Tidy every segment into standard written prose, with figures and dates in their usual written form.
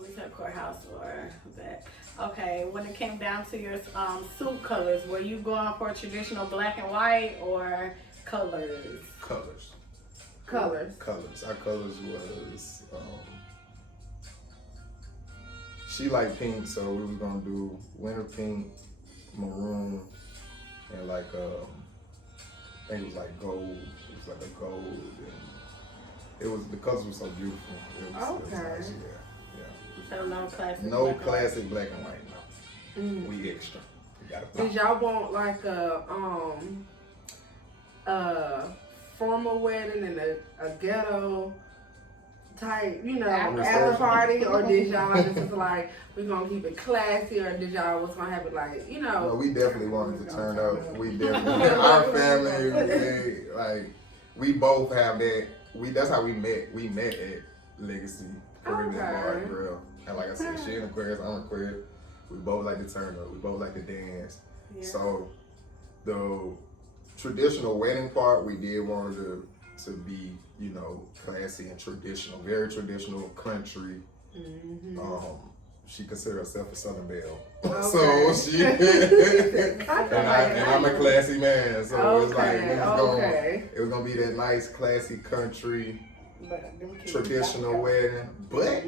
we said courthouse or that. Okay, when it came down to your suit colors, were you going for traditional black and white or colors? Colors. Colors. Colors. Our colors was she liked pink, so we was gonna do winter pink, maroon, and like I think it was like gold. It was like a gold, and it was the colors were so beautiful. It was nice, yeah. So no classic. No classic black and white. No, we extra. We got Did y'all want like a formal wedding and a ghetto type, after party, or did y'all just like we gonna keep it classy, or did y'all was gonna have it like No, we definitely wanted to turn up. We definitely our family, we both have that. That's how we met. We met at Legacy Caribbean Bar and Grill, and like I said, she an Aquarius, I'm Aquarius. We both like to turn up. We both like to dance. Yeah. So the traditional wedding part, we did want it to be, classy and traditional, very traditional country. She considered herself a Southern Belle. Okay. So she and I'm a classy man. So it was like it was gonna be that nice classy country traditional wedding. But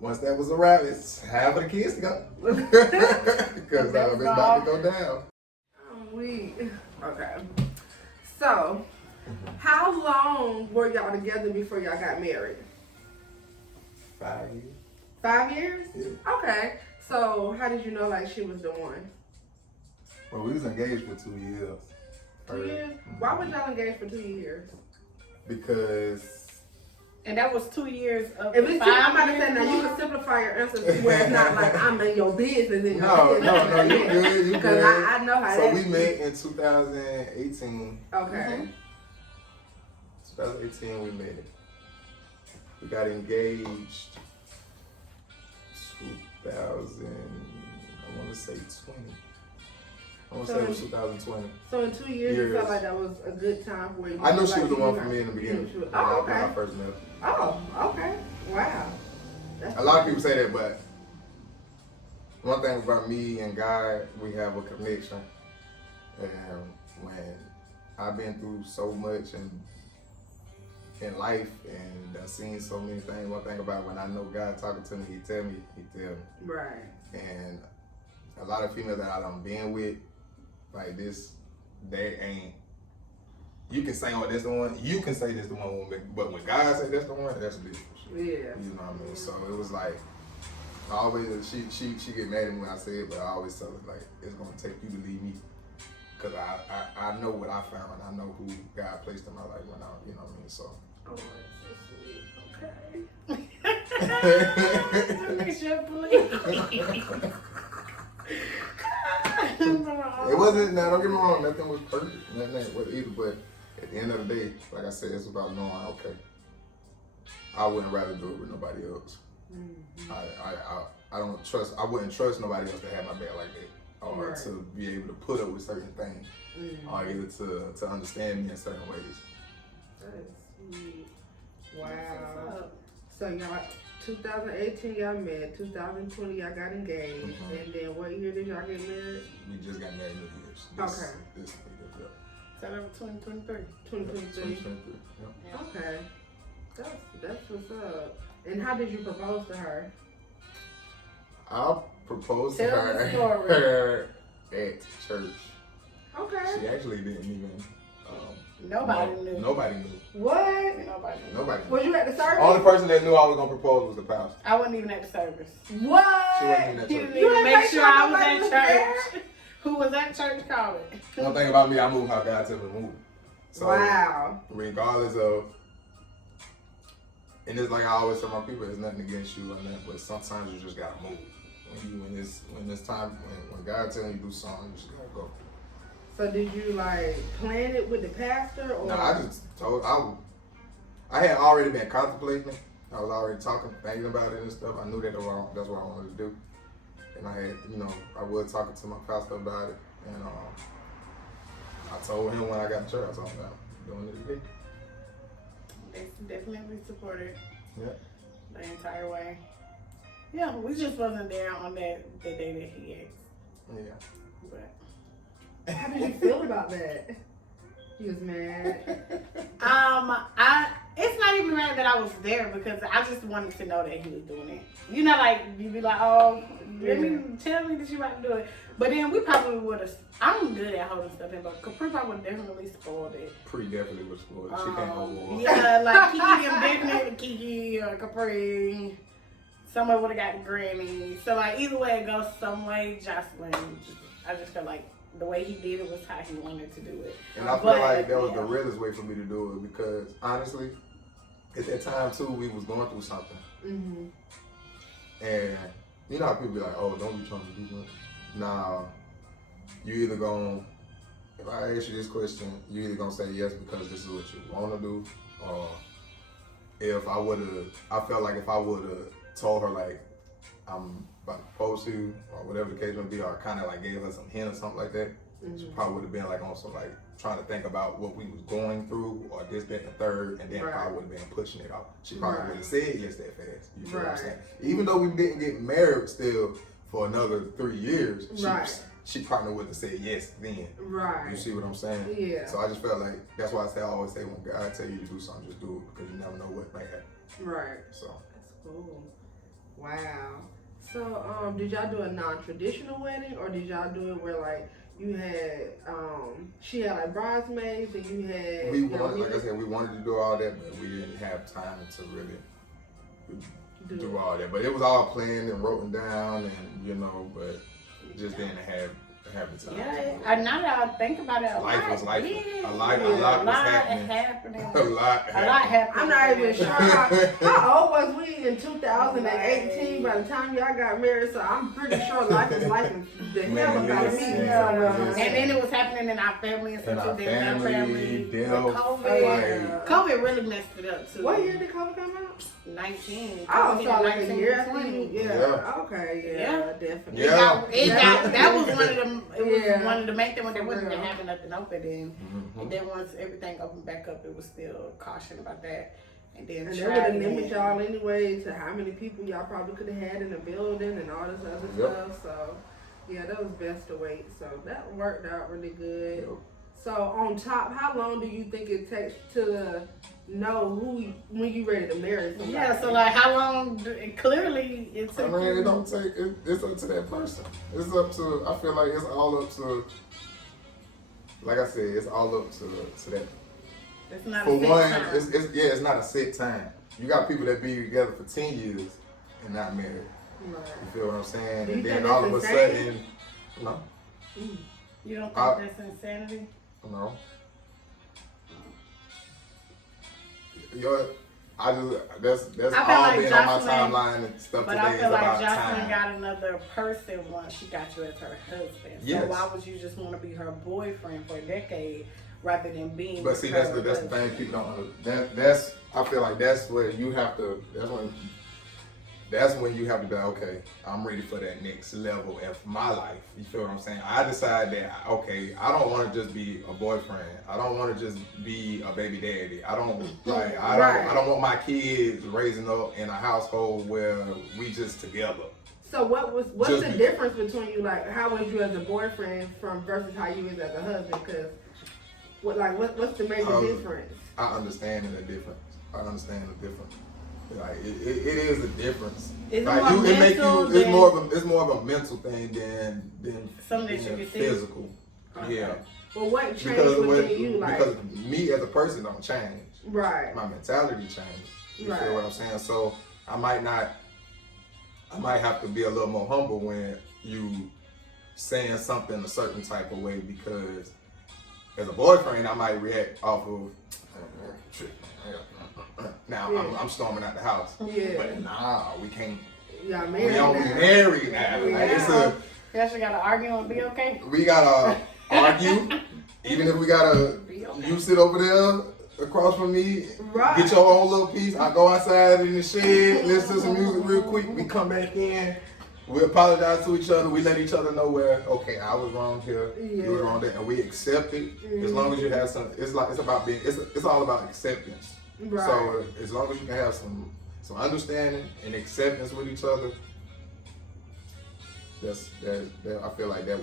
once that was around, it's half of the kids to go. Because it's about to go down. Okay. So, how long were y'all together before y'all got married? 5 years. 5 years? Yeah. Okay. So, how did you know she was the one? Well, we was engaged for 2 years. 2 years? Why was y'all engaged for 2 years? Because. And that was 2 years of. If it's I'm about to say now, you can simplify your answer to where it's not like I'm in your business. And no, you good, you because good. I know how. So we met in 2018. Okay. 2018 we met it. We got engaged 2000, I want to say 20. I want to say it was 2020. So in 2 years, you felt like that was a good time for you? I knew she was the one for me in the beginning. Okay. When I first met her. Oh, okay. Wow. A lot of people say that, but one thing about me and God, we have a connection. And when I've been through so much in life and I've seen so many things, one thing about when I know God talking to me, He tell me. Right. And a lot of females that I done been with, like this, they ain't. You can say, oh, that's the one. You can say that's the one, but when God say that's the one, that's a difference. Yeah. You know what I mean? So it was like, I always, she get mad at me when I say it, but I always tell her, like, it's gonna take you to leave me. Cause I know what I found, and I know who God placed in my life when I, you know what I mean? So. Oh, that's so sweet. Okay. That makes you believe. It wasn't, now don't get me wrong, nothing was perfect, nothing was either, but at the end of the day, like I said, it's about knowing, okay, I wouldn't rather do it with nobody else. I wouldn't trust nobody else to have my back like that, or to be able to put up with certain things, or either to understand me in certain ways. That is sweet. Wow. So y'all, 2018 y'all met, 2020 y'all got engaged, and then what year did y'all get married? We just got married New Year's. This September 2023. 2023. Yep. Okay. That's what's up. And how did you propose to her? I proposed to Tell the story. her at church. Okay. She actually didn't even. Nobody knew. Nobody knew. What? Nobody knew. Was you at the service? Only person that knew I was gonna propose was the pastor. I wasn't even at the service. What? She wasn't even at He church. didn't even make sure I was at church. Who was at church calling? One thing about me, I move how God tells me to move. So, wow. Regardless of, and it's like I always tell my people, it's nothing against you or nothing, but sometimes you just gotta move. When it's time, when God tells you to do something, you just gotta go. So did you plan it with the pastor, or? No, I just told I had already been contemplating. I was already thinking about it and stuff. I knew that's what I wanted to do, and I had, I was talking to my pastor about it, and I told him when I got to church, I told him I'm doing it today. They definitely supported. Yeah. the entire way. Yeah, we just wasn't there on the day that he asked. Yeah. But How did you feel about that? You was mad. It's not even mad that I was there because I just wanted to know that he was doing it. You know, like you be like, oh, let me tell me that you about to do it. But then we probably would have. I'm good at holding stuff in, but Capri probably would definitely spoiled it. Pre definitely was spoiled. She can't hold. Yeah, like Kiki, them definitely Kiki or Capri. Somebody would have got the Grammy. So like either way it goes, some way Jocelyn. I just feel like the way he did it was how he wanted to do it. And I feel like that was the realest way for me to do it because honestly, at that time too, we was going through something. Mm-hmm. And you know how people be like, oh, don't be trying to do something. Nah, you either gonna, if I ask you this question, you either gonna say yes because this is what you wanna do, or if I felt like if I would've told her like, I'm about to propose to you, or whatever the case may be, or kind of like gave her some hint or something like that, she probably would have been like on some like trying to think about what we was going through, or this, that, and the third, and then probably would have been pushing it off. She probably would have said yes that fast. You know what I'm saying? Even though we didn't get married still for another 3 years, she probably would have said yes then. Right. You see what I'm saying? Yeah. So I just felt like that's why I always say when God tell you to do something, just do it because you never know what might happen. Right. So that's cool. Wow. So did y'all do a non-traditional wedding or did y'all do it where like you had she had like bridesmaids and you had like I said, we wanted to do all that, but we didn't have time to really do all that. But it was all planned and written down, and you know, but just didn't have the time. Yeah, now that I think about it, a lot was happening. A lot happened. I'm not even sure how old was we in 2018 by the time y'all got married, so I'm pretty sure life is like the hell about me. And then it was happening in our family and stuff too. COVID really messed it up too. What year did COVID come out? 19. Oh, so like a year after 20. Yeah. Okay. Yeah. Definitely. That was one of them. It was one of the main things when they wasn't having nothing open then. And then once everything opened back up, it was still caution about that. And then they would have limited y'all anyway to how many people y'all probably could have had in the building and all this other stuff. So yeah, that was best to wait. So that worked out really good. So on top, how long do you think it takes to know when you ready to marry somebody? Yeah, so like how long? Clearly, it took. I mean, it don't take. It's up to that person. It's up to. I feel like it's all up to. Like I said, it's all up to that. It's not for a set one, time. it's not a set time. You got people that be together for 10 years and not married. Right. You feel what I'm saying? Do you And then think all of a that's sudden, no. You don't think that's insanity? No. That's all like been on my timeline and stuff but today. I feel like about Jocelyn time. got another person once she got you as her husband. So Yes. why would you just want to be her boyfriend for a decade rather than being? But see, that's the thing people don't. That's I feel like that's where you have to. That's when you have to be like, okay, I'm ready for that next level of my life. You feel what I'm saying? I decide that, okay, I don't want to just be a boyfriend. I don't want to just be a baby daddy. I don't I don't want my kids raising up in a household where we just together. So what's the difference between you? Like, how was you as a boyfriend versus how you was as a husband? Because what's the major difference? I understand the difference. Like it is a difference. It's like more it's more of a mental thing than something that you can physical. Okay. Yeah. Well, what changed within you? Like, because me as a person don't change. Right. My mentality changed. You feel what I'm saying? So I might have to be a little more humble when you saying something a certain type of way, because as a boyfriend I might react off of now I'm storming out the house. Yeah. But nah, we can't. Y'all We married don't be married now. Like, Y'all should gotta argue and be okay. We gotta argue, even if we gotta. You sit over there across from me, get your own little piece. I go outside in the shed, listen to some music real quick. We come back in. We apologize to each other. We let each other know where, okay, I was wrong here, you were wrong there, and we accept it. As long as you have some, it's all about acceptance. Right. So as long as you can have some So understanding and acceptance with each other. I feel like that's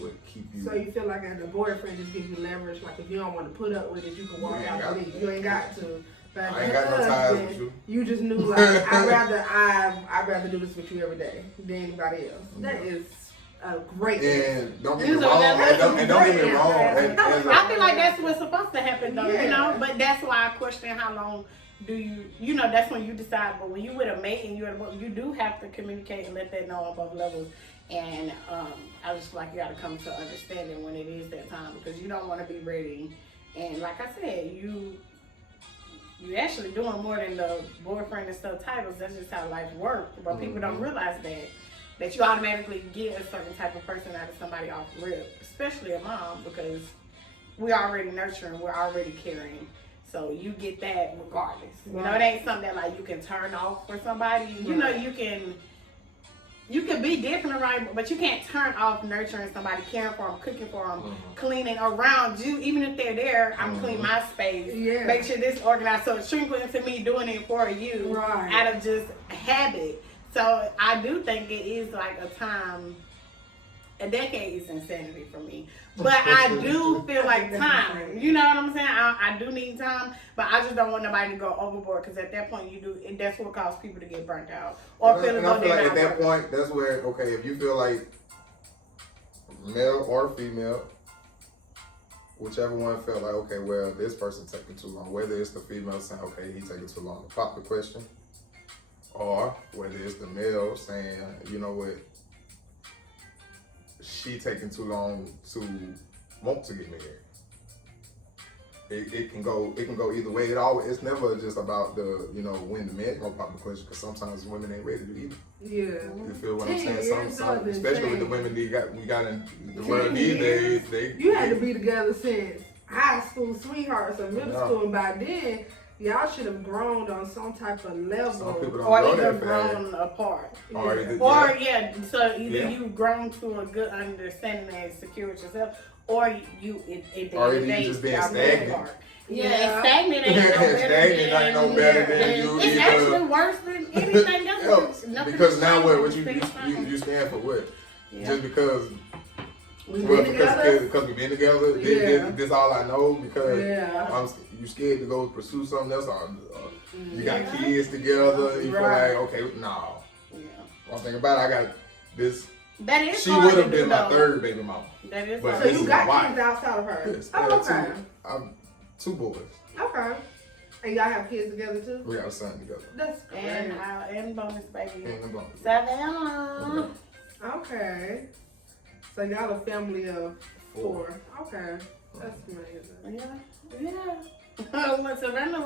what keep you. So you feel like as a boyfriend just gives you leverage, like if you don't want to put up with it, you can walk out and leave. You ain't got to. But I ain't got no ties with you. You just knew like I'd rather do this with you every day than anybody else. That is a great and don't get me wrong. And don't get me wrong. I feel like that's what's supposed to happen though, you know. But that's why I question how long do you know, that's when you decide. But when you with a mate and you do have to communicate and let that know on both levels. And I just feel like you got to come to understanding when it is that time, because you don't want to be ready. And like I said, you actually doing more than the boyfriend and stuff titles. That's just how life works. But people don't realize that you automatically get a certain type of person out of somebody off rip, especially a mom, because we're already nurturing, we're already caring. So you get that regardless. You know, it ain't something that like you can turn off for somebody. You know, you can be different, right? But you can't turn off nurturing somebody, caring for them, cooking for them, cleaning around you. Even if they're there, I'm clean my space. Yeah. Make sure this organized. So it's trickling to me doing it for you out of just habit. So I do think it is like a time. A decade is insanity for me. But I do feel like time. You know what I'm saying? I do need time, but I just don't want nobody to go overboard, because at that point that's what causes people to get burnt out. Or feel like at that point, that's where, okay, if you feel like male or female, whichever one felt like, okay, well, this person taking too long, whether it's the female saying, okay, he taking too long to pop the question, or whether it's the male saying, you know what, she taking too long to want to get married. It can go either way. It's never just about the, you know, when the man gonna pop the question, because sometimes women ain't ready to either. Yeah. You feel what I'm saying? Some especially with the women we got in the world these days, you had to be together since high school sweethearts or middle school, and by then y'all should have grown on some type of level, or either grown apart. So either you've grown to a good understanding and secure with yourself, or you just being stagnant. Stagnant ain't no better than you. It's actually worse than anything else. Because now what you stand for what? Just because. Because we've been together. This all I know, because you scared to go pursue something else, or you got kids together. You feel like, okay, no. One thing about it, I got this. That is. She would have been my third baby mama. That is. So you got kids outside of her. Yes, okay. Two boys. Okay. And y'all have kids together too? We have a son together. That's great. And bonus baby. And bonus. Savannah. Okay. So y'all a family of 4. Okay. That's amazing. Yeah. Savannah, Savannah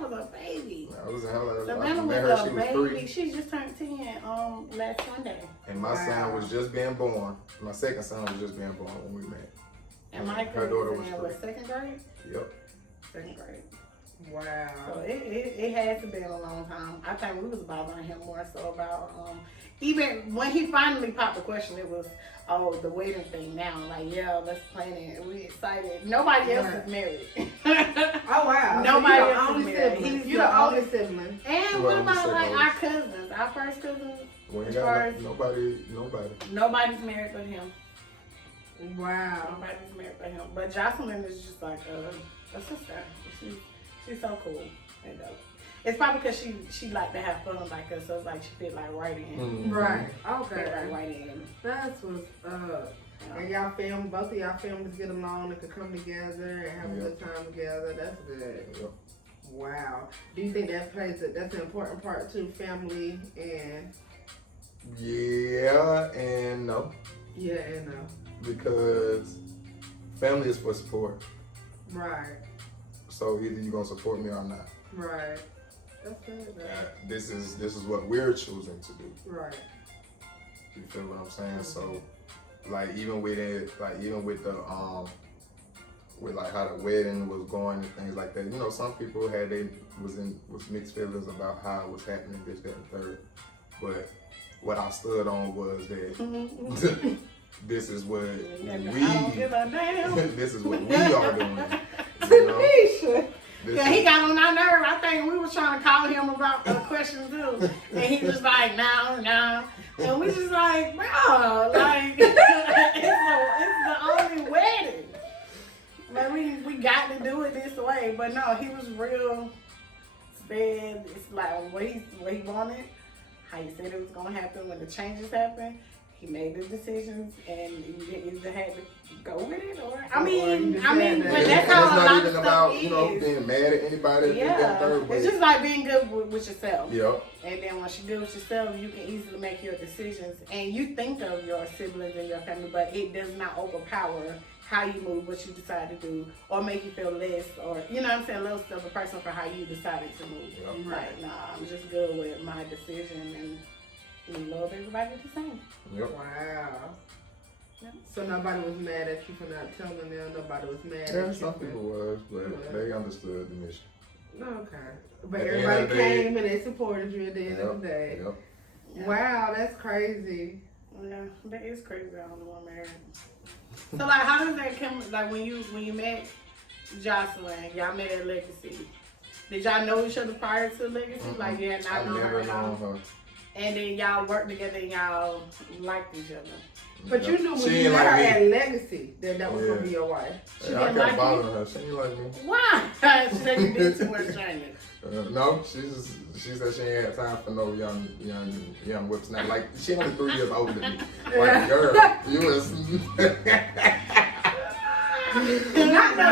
was a baby. Savannah was a baby. She just turned 10 last Sunday. And my son was just being born. My second son was just being born when we met. And my daughter was in second grade? Yep. Second grade. Wow. So it has been a long time. I think we was bothering him more so about even when he finally popped the question, it was, the wedding thing now. Like, let's plan it. We excited. Nobody else is married. Oh, wow. Nobody else is married. You're the only sibling. And what about like our cousins? Our first cousins? Nobody's married but him. Wow. Nobody's married but him. But Jocelyn is just like a sister. She's so cool. It's probably because she like to have fun like us, so it's like she fit like right in. Right. Okay. Fit like right in. That's what's up. And both of y'all families get along and can come together and have a good time together. That's good. Yep. Wow. Do you think that's an important part too, family and? Yeah and no. Yeah and no. Because family is for support. Right. So either you're gonna support me or not. Right. That's good. This is what we're choosing to do. Right. You feel what I'm saying? So, like even with it, with the with like how the wedding was going and things like that. You know, some people was mixed feelings about how it was happening, this, that, and third. But what I stood on was that this is what this is what we are doing. You know? Tanisha. Yeah, he got on our nerve. I think we was trying to call him about the question too. And he was like, no. And we just like, bro, like, it's the only wedding. But we got to do it this way. But no, he was real sped. It's like what he wanted, how he said it was going to happen when the changes happened. He made the decisions, and you either had to go with it, or but that's how a lot of stuff is. Being mad at anybody. Yeah, it's just like being good with yourself. Yep. And then once you're good with yourself, you can easily make your decisions, and you think of your siblings and your family, but it does not overpower how you move, what you decide to do, or make you feel less, or you know what I'm saying, less of a person for how you decided to move. Yep. Like, nah, I'm just good with my decision and. We love everybody the same. Yep. Wow. Yep. So nobody was mad at you for not telling them. Nobody was mad at you. Some people was, but they understood the mission. Okay. But everybody came and they supported you at the end of the day. Yep. Yeah. Wow, that's crazy. Yeah, that is crazy. I don't know I'm married. So like, how does that come? Like when you met Jocelyn, y'all met at Legacy. Did y'all know each other prior to Legacy? Mm-hmm. Like you had not known her at all? And then y'all worked together and y'all liked each other. But you knew when you met her at Legacy that was going to be your wife. She didn't like you? Her. She didn't like me. Why? She said you did too much training. No, she said she ain't had time for no young whipsnap. Like, she only 3 years older than me. Like, girl, you was... Not no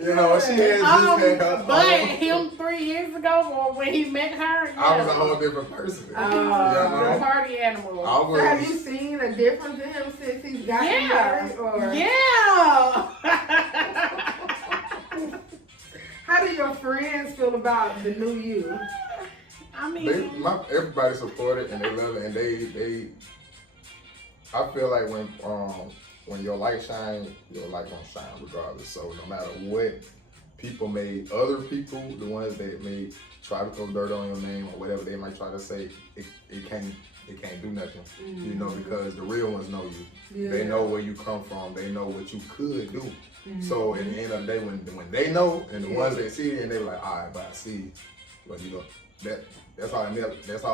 you know, she had her. But him 3 years ago, or when he met her, yeah. I was a whole different person. The party animal. So have you seen a difference in him since he's gotten married? Or? Yeah. How do your friends feel about the new you? I mean, everybody support it and they love it, and they. I feel like when your light shines, your light gonna shine regardless. So no matter what other people, the ones that may try to throw dirt on your name or whatever they might try to say, it can't do nothing. Mm-hmm. You know, because the real ones know you. Yeah. They know where you come from. They know what you could do. Mm-hmm. So at the end of the day, when they know, and the ones that see it, and they're like, all right, but I see, but you know that's all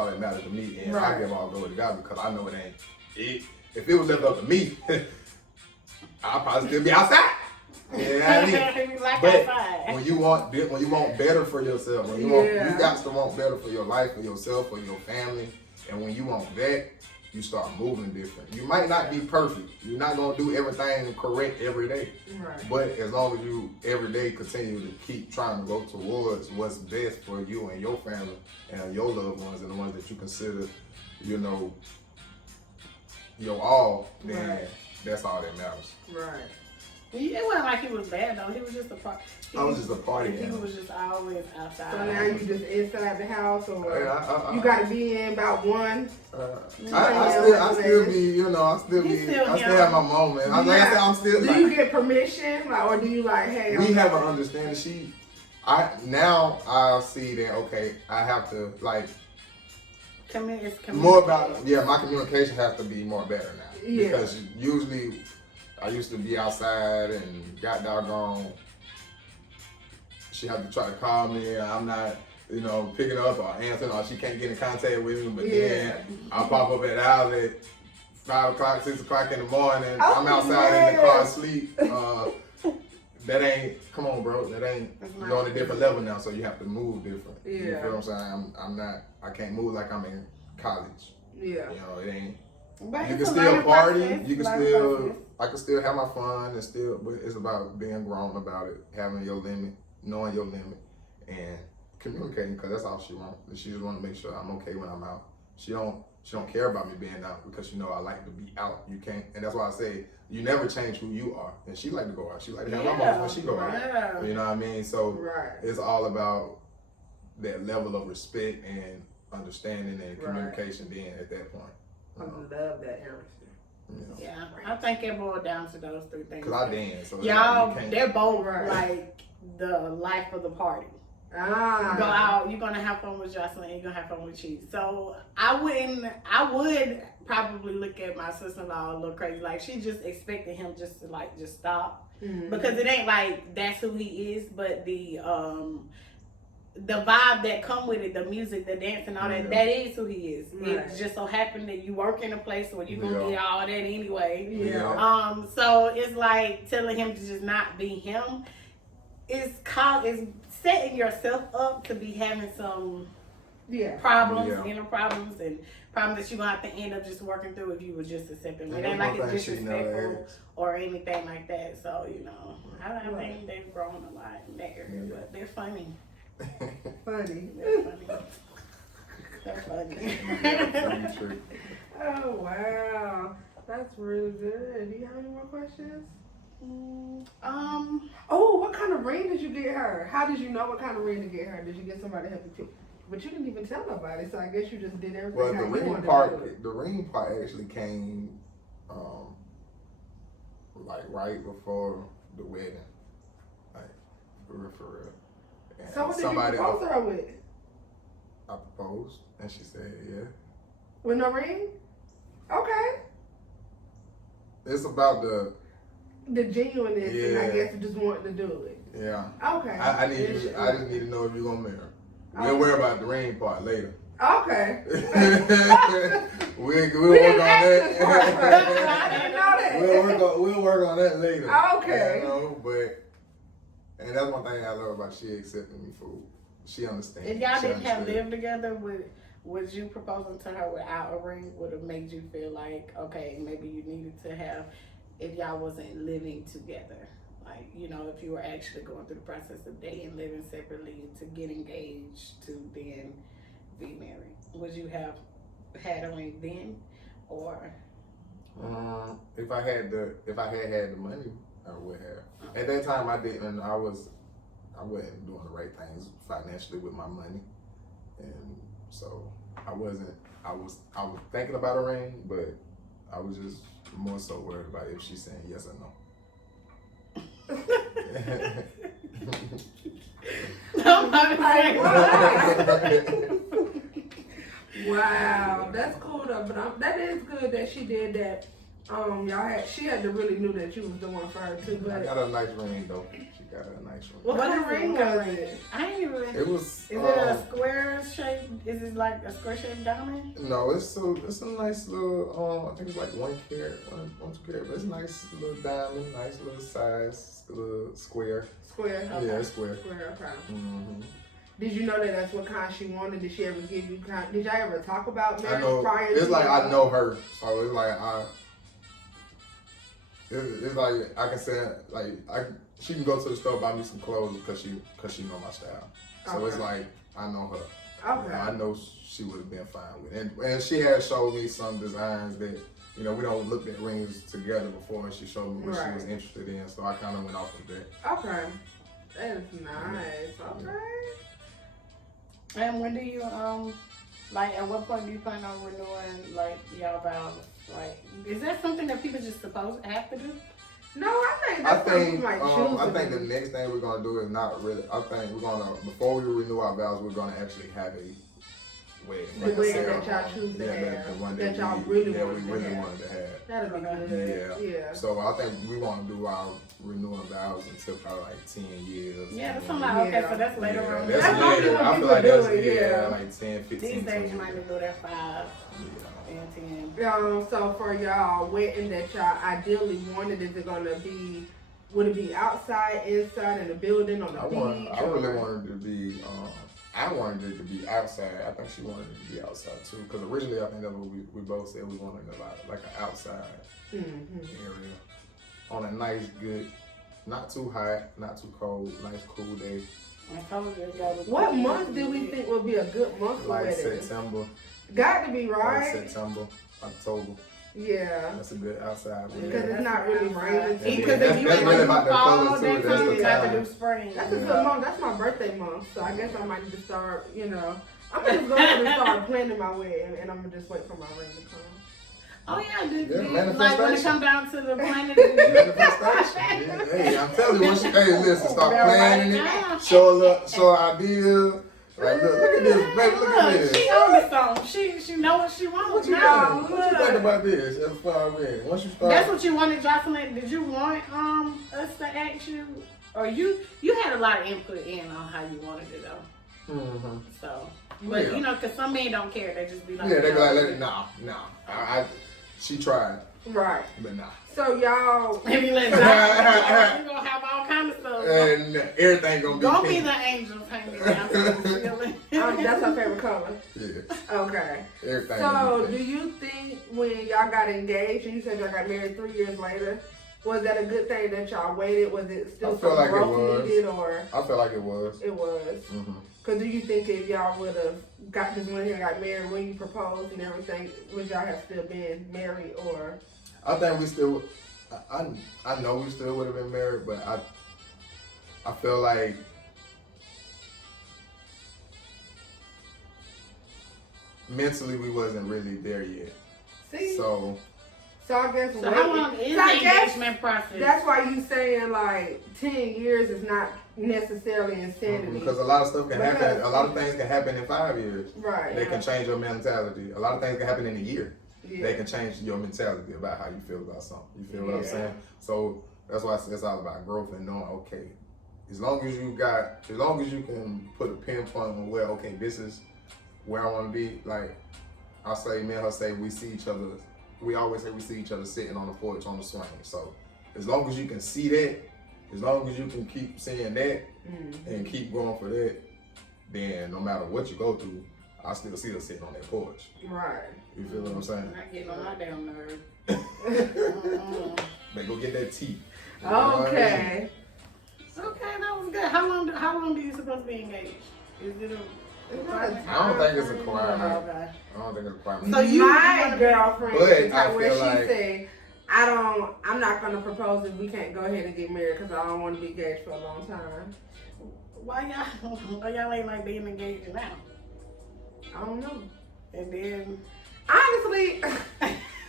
that matters to me, and I give all glory to God because I know it ain't it. If it was left up to me, I'll probably still be outside. You know what I mean? But when you want better for yourself, when you got to want better for your life, for yourself, for your family, and when you want that, you start moving different. You might not be perfect. You're not gonna do everything correct every day. Right. But as long as you every day continue to keep trying to go towards what's best for you and your family and your loved ones and the ones that you consider, you know, your all, then that's all that matters. Right. It wasn't like he was bad though. He was just a party. I was just a party. He was just always outside. So now you just inside the house, or you got to be in about 1. I still be, you know, I still have my moment. I'm still. Do you get permission, or do you like, hey? We have an understanding. Now I see that I have to like. More about my communication has to be more better now. Yeah. Because usually I used to be outside and got doggone. She had to try to call me and I'm not, you know, picking up or answering, or she can't get in contact with me. But then I pop up at the house at 5 o'clock, 6 o'clock in the morning. I'm outside in the car asleep. That ain't, come on, bro. That ain't, you're on a different level now, so you have to move different. Yeah. You feel what I'm saying? I can't move like I'm in college. Yeah. You know, it ain't. But you can still party. You can still, I can still have my fun and still, but it's about being grown about it, having your limit, knowing your limit, and communicating, because that's all she wants. She just want to make sure I'm okay when I'm out. She don't care about me being out because I like to be out. You can't, and that's why I say you never change who you are. And she like to go out. She like to have my moments when she go out. You know what I mean? So it's all about that level of respect and understanding and communication being at that point. I love that, Harrison. Yeah, I think it boiled down to those 3 things. Because I dance. So y'all, they're both like the life of the party. You go out, you're gonna have fun with Jocelyn, you're gonna have fun with Cheeze. So I would probably look at my sister-in-law a little crazy. Like she just expected him just to just stop because it ain't like that's who he is, but the vibe that come with it, the music, the dance, and all that, that is who he is. Right. It just so happened that you work in a place where you're gonna get all that anyway. Yeah. So it's like telling him to just not be him. It's setting yourself up to be having some problems, inner problems, and problems that you're gonna have to end up just working through if you were just accepting. It ain't like it's disrespectful or anything like that. So I think they've grown a lot in that area, but they're funny. Funny. They're funny. Oh wow, that's really good. Do you have any more questions? Oh, what kind of ring did you get her? How did you know what kind of ring to get her? Did you get somebody to help you pick? But you didn't even tell nobody, so I guess you just did everything. Well, the ring part actually came, like right before the wedding, like for real. And so what did you propose her with? I proposed, and she said, "Yeah." With no ring? Okay. It's about the genuineness, and I guess just wanting to do it. Yeah. Okay. I just need to know if you're gonna marry her. We'll worry about the ring part later. Okay. we'll work on that. I didn't know that. We'll work on that later. Okay. And that's one thing I love about she accepting me for. She understands. If y'all didn't have lived together, would you proposing to her without a ring would have made you feel like, okay, maybe you needed to have, if y'all wasn't living together? Like, if you were actually going through the process of dating, living separately, to get engaged, to then be married, would you have had a ring then, or? If I had the money, I would have. At that time, I didn't. I wasn't doing the right things financially with my money, and so I wasn't. I was thinking about a ring, but I was just more so worried about if she's saying yes or no. Wow, that's cool though. But that is good that she did that. She had to really knew that you was the one for her too. But I got a nice ring though. She got a nice ring. What ring was it? I ain't even. It was. Is it a square shape? Is it like a square shaped diamond? No, it's a nice little. I think it's like 1 carat, 1 carat. But it's a nice little diamond, nice little size, little square. Square. Okay. Yeah, square. Square. Okay. Mm-hmm. Did you know that's what kind she wanted? Did she ever give you kind? Did y'all ever talk about marriage I know. prior? It's like I know her, so it's like It's like I can say she can go to the store buy me some clothes because she know my style. So it's like I know her. Okay. I know she would have been fine with it. And she had showed me some designs that we don't look at rings together before, and she showed me what she was interested in. So I kind of went off of that. Okay, that is nice. Okay. And when do you at what point do you plan on renewing y'all vows? Like, is that something that people just supposed to have to do? No, I think that's something like choosing. I think the next thing we're gonna do is not really. I think we're gonna before we renew our vows, we're gonna actually have a wedding. The wedding that y'all choose to have. The one that y'all really wanted to have. That'll be good. Yeah. So I think we want to do our renewing vows until probably like 10 years. Yeah, that's something like, okay, so that's later on. That's later. I feel like that's like 10, 15. These days you might be doing that 5 and 10. So for y'all wedding that y'all ideally wanted, is it gonna be? Would it be outside, inside, in a building, on the beach? I really wanted it to be. I wanted it to be outside. I think she wanted it to be outside too. Because originally, I think that's what we both said we wanted a lot, like an outside area on a nice, good, not too hot, not too cold, nice, cool day. What month do we think would be a good month for wedding? September. Got to be right. Like September, October. Yeah. That's a good outside. Because it's not really raining. Because if you really about the fall, colors too. that's you got to do spring. That's a good month. That's my birthday month. So I guess I might need to start, I'm going to go ahead and start planning my wedding, and I'm going to just wait for my ring to come. Oh yeah, like when it comes down to the planning. Hey, I'm telling you, listen, start planning it, show ideas, Like, look at this, baby. Look at this. She on the song. She know what she wants. What you now. think? What you think about this? As far as once you start, That's what you wanted, Jocelyn. Did you want us to ask you, or you had a lot of input in on how you wanted it though. Mm-hmm. So, but Yeah. you know, because some men don't care. They just be like, Yeah, they be like, nah. She tried, Right. but nah. So y'all, Maybe let Jocelyn, you gonna have all kinds of stuff. And everything gonna be Gonna be pink. the angels hanging down to the ceiling. that's her favorite color. Yeah, Okay. everything. So, gonna be do pink. you think when y'all got engaged and you said y'all got married 3 years later, was that a good thing that y'all waited? Was it still I feel some like it growth was. needed, or I feel like it was. it was? Mm-hmm. Because do you think if y'all would have got this one here and got married when you proposed and everything, would y'all have still been married, or? I think we still. I know we still would have been married, but I feel like mentally we wasn't really there yet. See? So I guess. So how long is So I the guess engagement process? that's why you saying like 10 years is not necessarily insanity. because a lot of stuff can happen. Because- A lot of things can happen in 5 years. Right. They can change your mentality. A lot of things can happen in a year. Yeah. They can change your mentality about how you feel about something. You feel what I'm Yeah. saying? So that's why it's all about growth and knowing, okay, as long as you can put a pinpoint on where, okay, this is where I want to be. Like I say, me and her say, we always say we see each other sitting on the porch on the swing. So as long as you can see that, as long as you can keep seeing that and keep going for that, then no matter what you go through, I still see her sitting on that porch. Right. You feel what I'm saying? Not getting on my damn nerve. Man, go get that tea. You know what I mean? Okay. Okay, that was good. How long do you supposed to be engaged? Is it a requirement? I don't think it's a requirement. Okay. I don't think it's a requirement. So you My wanna be- girlfriend, But is the I type where feel she like- said, I'm not gonna propose if we can't go ahead and get married because I don't want to be engaged for a long time. Why y'all ain't like being engaged now? I don't know. And then Honestly,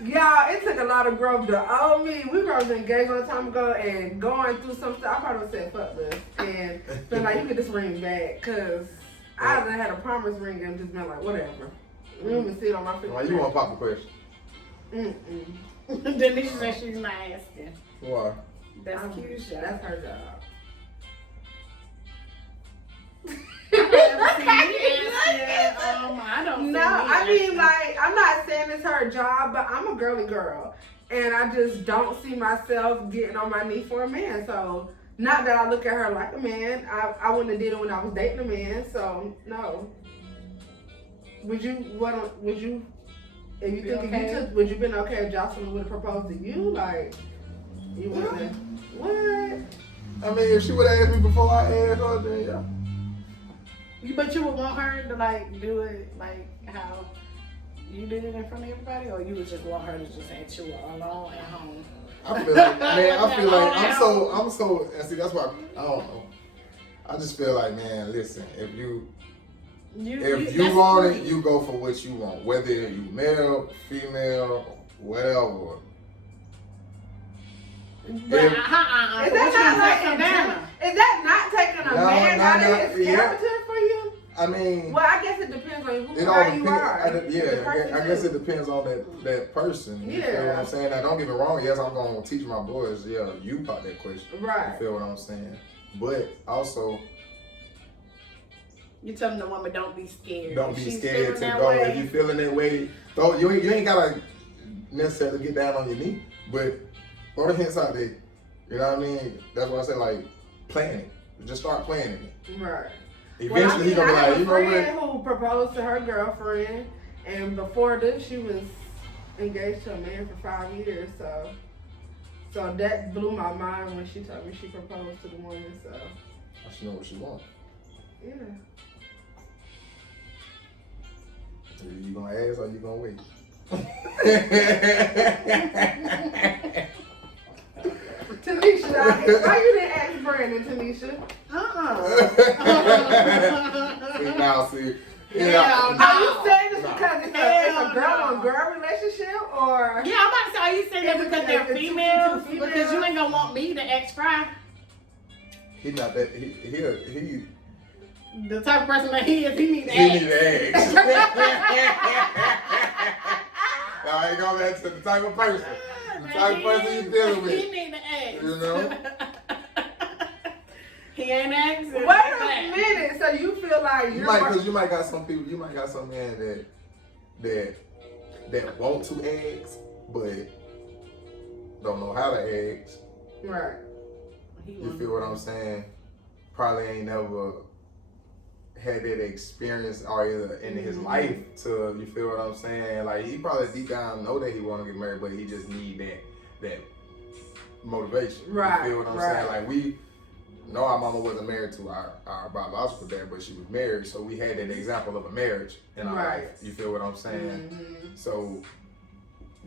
y'all, it took a lot of growth to own me. We were engaged a long time ago and going through some stuff. I probably would have said fuck this and been like, you get this ring back, cause I done had a promise ring and just been like, whatever. We don't even see it on my finger. Why you want to pop the question? Denisha said she's not asking. Why? That's cute. That's her job. I don't. No, I mean, like, I'm not saying it's her job, but I'm a girly girl. And I just don't see myself getting on my knee for a man. So, not that I look at her like a man. I wouldn't have did it when I was dating a man. So, no. Would you, if you think if you took, would you been okay if Jocelyn would have proposed to you? Like, you would have, what? I mean, if she would have asked me before I asked her, then yeah. But you would want her to like do it like how you did it in front of everybody, or you would just want her to just ask you alone at home? I feel like, man, I'm so, and see, that's why, I don't know. I just feel like, man, listen, if you want it, you go for what you want. Whether you male, female, whatever. But Is that not taking a man out of his character for you? I mean, Well, I guess it depends on it all how depends. you are. I guess it depends on that person. You feel what I'm saying? Now, don't get me wrong. Yes, I'm gonna teach my boys. Yeah, you pop that question. Right. You feel what I'm saying? But also, you telling the woman don't be scared. don't be She's scared feeling to that go. way. If you feeling that way, though, you ain't gotta necessarily get down on your knee, but throw the hints out there. You know what I mean? That's why I say, like, plan it. Just start planning it. Right. Eventually, he's gonna be like, you know I what? have a friend who proposed to her girlfriend, and before this, she was engaged to a man for 5 years. So that blew my mind when she told me she proposed to the woman. So I should know what she wants. yeah. You gonna ask or you gonna wait? Tanisha, why you didn't ask Brandon, Tanisha? See. Hell no. Are you saying this because it's a Hell girl-on-girl relationship, or? Yeah, I'm about to say, are you saying that because they're It's two females? females? Because you ain't gonna want me to ask Fry. He not that. He the type of person that he is, he need eggs. eggs. I ain't going back to the type of person. The type of person you dealing with. He need the eggs. You know? He ain't eggs. Wait a minute. So you feel like because you might got some people, you might got some men that want to eggs, but don't know how to eggs. Right. You feel what I'm saying? Probably ain't never had that experience or either in his life to, you feel what I'm saying? Like he probably deep down know that he want to get married, but he just need that motivation. Right. You feel what I'm saying? Like we know our mama wasn't married to our biological dad, but she was married, so we had that example of a marriage in our life. You feel what I'm saying? Mm-hmm. So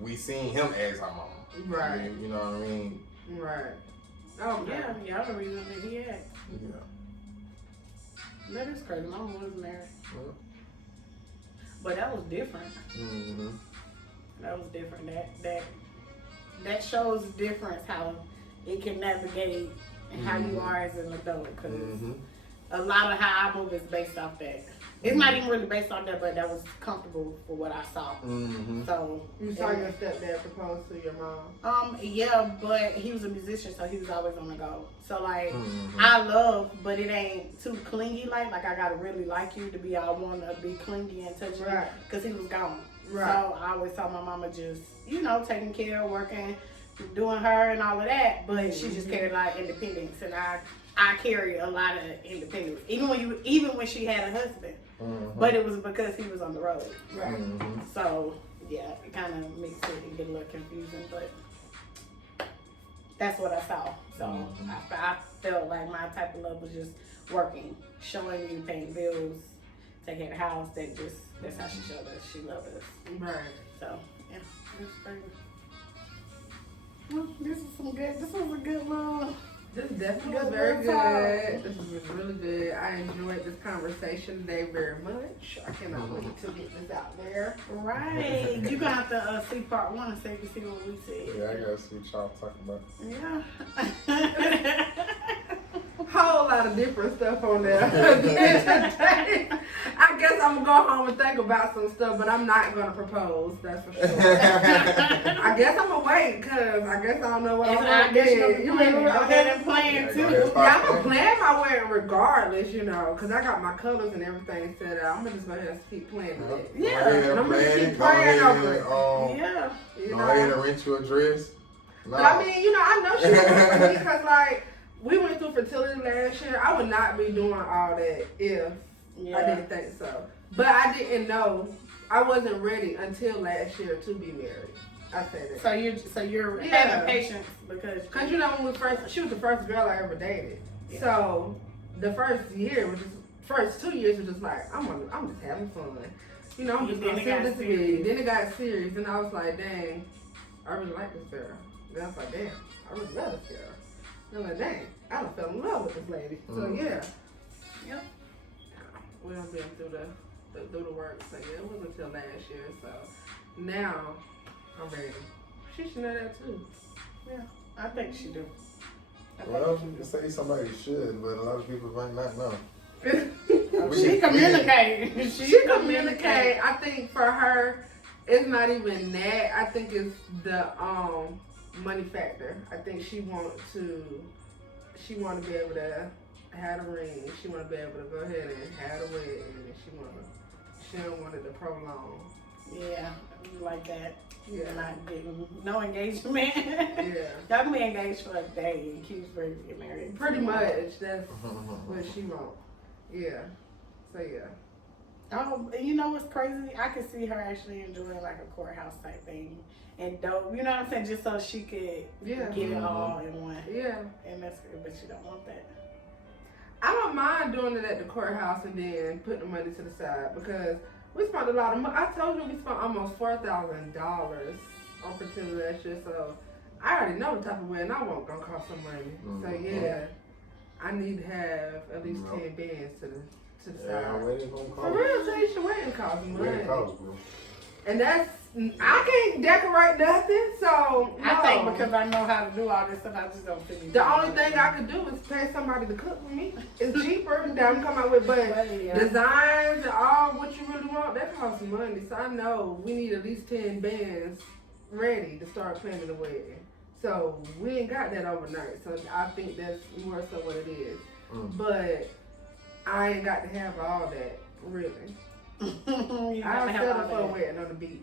we seen him as our mama. Right. You know what I mean? Right. Oh yeah, y'all the reason that he had. Yeah. That is crazy. My mom was married. Yeah. But that was different. Mm-hmm. That was different. That shows the difference how it can navigate and how you are as an adult. Because a lot of how I move is based off that. It's not even really based on that, but that was comfortable for what I saw. So you saw your stepdad propose to your mom? Yeah, but he was a musician, so he was always on the go. So like, I love, but it ain't too clingy. Like I gotta really like you to be. I wanna be clingy and touchy, because he was gone. Right. So I always saw my mama just, taking care, working, doing her and all of that. But she just carried a lot of independence, and I carry a lot of independence, even when she had a husband. But it was because he was on the road. Right. So yeah, it kind of makes it get a little confusing, but that's what I saw. So I felt like my type of love was just working, showing you, paying bills, taking care of the house. That's how she showed us she loved us. Right. So yeah, it's crazy. Well, this was a good little. This definitely was very good. This was really good. I enjoyed this conversation today very much. I cannot wait to get this out there. Right. You're going to have to see part 1 so you can see what we said. Yeah, I got to see what y'all talking about. Yeah. Whole lot of different stuff on there. I guess I'm going to go home and think about some stuff, but I'm not going to propose, that's for sure. I guess I'm going to wait, because I guess I don't know what I'm going to do. You may go ahead and plan, too. Yeah, I'm going to plan my wedding regardless, because I got my colors and everything set out. I'm going to just go ahead and keep planning it. Yeah. And I'm going to keep praying over it. Yeah. Go ahead and rent you a dress. No. But I mean, I know she was for me, because, like, we went through fertility last year. I would not be doing all that if I didn't think so. But I didn't know. I wasn't ready until last year to be married. I said that. So you're having patience because when she was the first girl I ever dated. Yeah. So the first 2 years was just like I'm just having fun. I'm just gonna send this to me. Then it got serious, and I was like, dang, I really like this girl. Then I was like, damn, I really love this girl. I'm like, dang, I done fell in love with this lady. So yeah. Yep. We done been through the work. So yeah, it wasn't until last year. So now I'm ready. She should know that too. Yeah, I think she do. Well, you can say somebody should, but a lot of people might not know. She communicate. She communicate. I think for her, it's not even that. I think it's the money factor. I think she want to be able to have a ring. She want to be able to go ahead and have a wedding, and she don't want it to prolong. Yeah, like that. Yeah, not getting no engagement. Yeah, y'all can be engaged for a day and keep ready to get married. Pretty much, that's what she want. Yeah, so yeah. Oh, you know what's crazy? I could see her actually enjoying like a courthouse type thing. And dope, you know what I'm saying? Just so she could get it all in one. Yeah. And that's good, but you don't want that. I don't mind doing it at the courthouse and then putting the money to the side, because we spent a lot of money. I told you we spent almost $4,000 on fertility last year, so I already know the type of wedding I want gonna cost some money. So yeah, I need to have at least 10 bands to the side. Wedding gonna cost. For real, tell you your wedding costs money. Wedding costs, bro. And that's, I can't decorate nothing, so no. I think because I know how to do all this stuff, I just don't think The only thing I could do is pay somebody to cook for me. It's cheaper than I'm coming out with, but designs and all what you really want, that costs money. So I know we need at least 10 bands ready to start planning the wedding. So we ain't got that overnight. So I think that's more so what it is. But I ain't got to have all that, really. I'll set up for a wedding on the beach.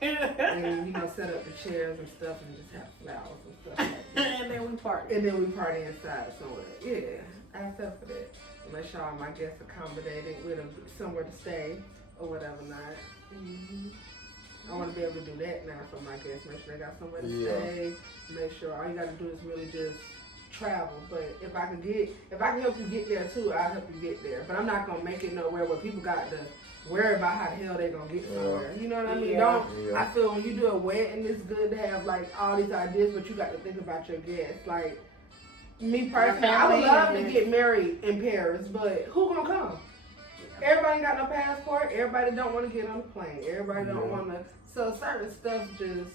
And set up the chairs and stuff and just have flowers and stuff like that. And then we party. And then we party inside somewhere. Yeah, I set for that. Make sure all my guests accommodated with somewhere to stay or whatever not. I want to be able to do that now for my guests. Make sure they got somewhere to stay. Make sure all you got to do is really just travel. But if I can help you get there too, I'll help you get there. But I'm not gonna make it nowhere where people got to worry about how the hell they gonna get somewhere. You know what I mean? I feel when you do a wedding, it's good to have like all these ideas, but you got to think about your guests. Like me personally, I would love to get married in Paris, but who gonna come? Everybody ain't got no passport. Everybody don't want to get on the plane. Everybody don't want to. So certain stuff just.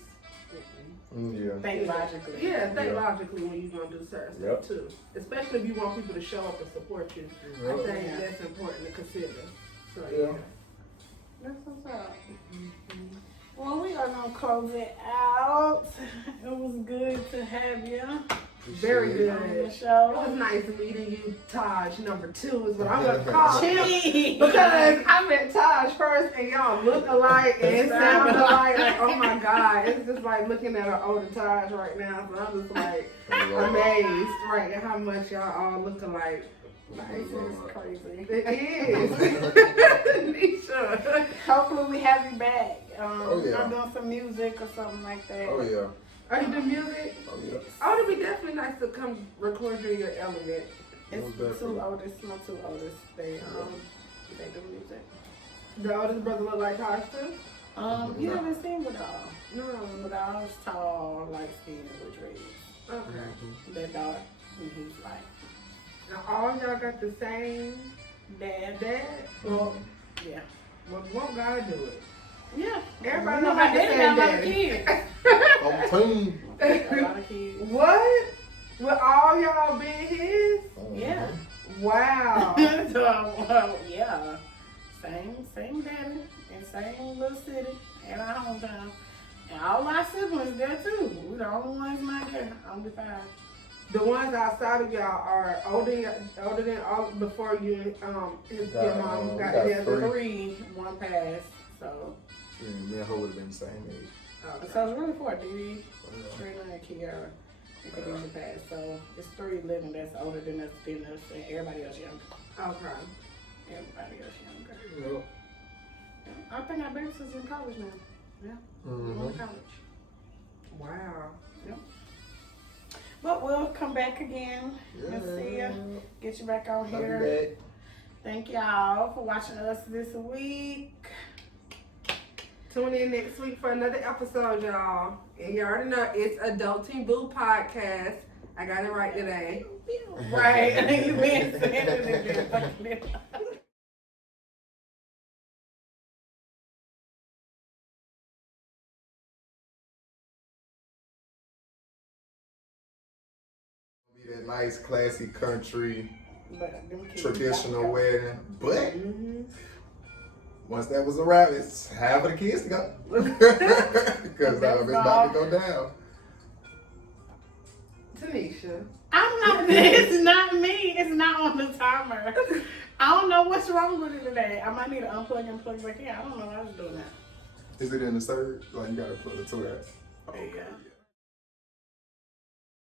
Think logically. Think logically when you're gonna do certain stuff too. Especially if you want people to show up and support you. I think that's important to consider. So that's what's up. Well, we are gonna close it out. It was good to have you. Very good. On the show. It was nice meeting you, Taj. Number 2 is what I'm gonna call Cheeze. because I met Taj first, and y'all look alike and sound alike. Like, oh my God, it's just like looking at an older Taj right now. So I'm just like amazed, right, at how much y'all all look alike. Like, it's crazy. It is. Nisha. Hopefully we have you back. I'm doing some music or something like that. Oh yeah. Are you doing music? Oh yeah. Oh, it'd be definitely nice to come record you in your element. It's my two oldest. They do music. The oldest brother look like Taj too? You haven't seen Vidal. No. Vidal's tall, light skinned with dreads. Okay. That dog, he's like. Now all y'all got the same dad? Well, yeah. Well, won't God do it? Yeah. Everybody know about the same daddy. On team. A lot of kids. What? With all y'all being his? Yeah. Wow. So, yeah. Same daddy and same little city in our hometown. And all our siblings there too. We're the only ones not there. Only 5. The ones outside of y'all are older than all before you your mom got together. 3, 1 passed. So me and her would have been the same age. So it's really 4. Dee, Trina, and Kiara. And Khadijah passed. So it's 3 living that's older than us, and everybody else younger. Okay. Everybody else younger. I think our baby sister's in college now. Yeah. Going to college. Wow. Yep. But we'll come back again and see you. Get you back on here. Thank y'all for watching us this week. Tune in next week for another episode, y'all. And you already know it's Adulting Boo Podcast. I got it right today. Right. You been saying it. That nice, classy country, traditional wedding. But once that was a wrap, it's half of the kids to go. Because it's about to go down. Tanisha. I'm not, it's not me. It's not on the timer. I don't know what's wrong with it today. I might need to unplug and plug back in. I don't know why I was doing that. Is it in the surge? Like you got to plug it to that? Okay. Yeah.